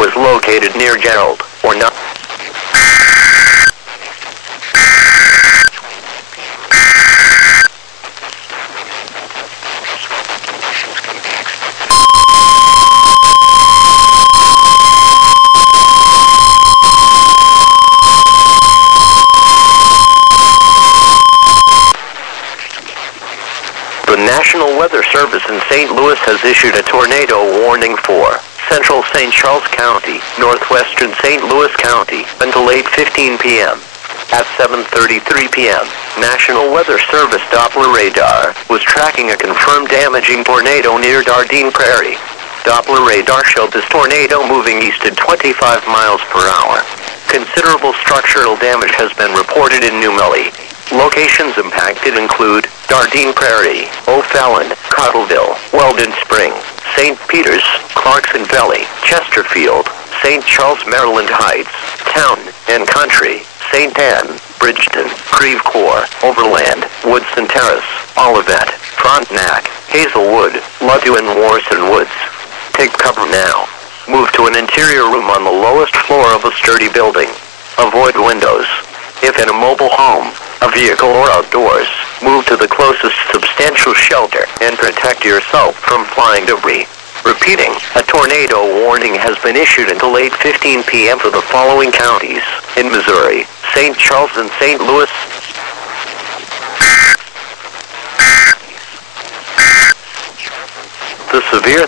was located near Gerald, or not. The National Weather Service in St. Louis has issued a tornado warning for central St. Charles County, northwestern St. Louis County, until 8:15 p.m. At 7:33 p.m., National Weather Service Doppler radar was tracking a confirmed damaging tornado near Dardenne Prairie. Doppler radar showed this tornado moving east at 25 miles per hour. Considerable structural damage has been reported in New Melly. Locations impacted include Dardenne Prairie, O'Fallon, Cottleville, Weldon Spring, St. Peters, Clarkson Valley, Chesterfield, St. Charles, Maryland Heights, Town and Country, St. Anne, Bridgeton, Creve Coeur, Overland, Woodson Terrace, Olivet, Frontenac, Hazelwood, Ludlow and Warson Woods. Take cover now. Move to an interior room on the lowest floor of a sturdy building. Avoid windows. If in a mobile home, a vehicle or outdoors, move to the closest substantial shelter and protect yourself from flying debris. Repeating, a tornado warning has been issued until 8:15 p.m. for the following counties in Missouri: St. Charles and St. Louis. The severe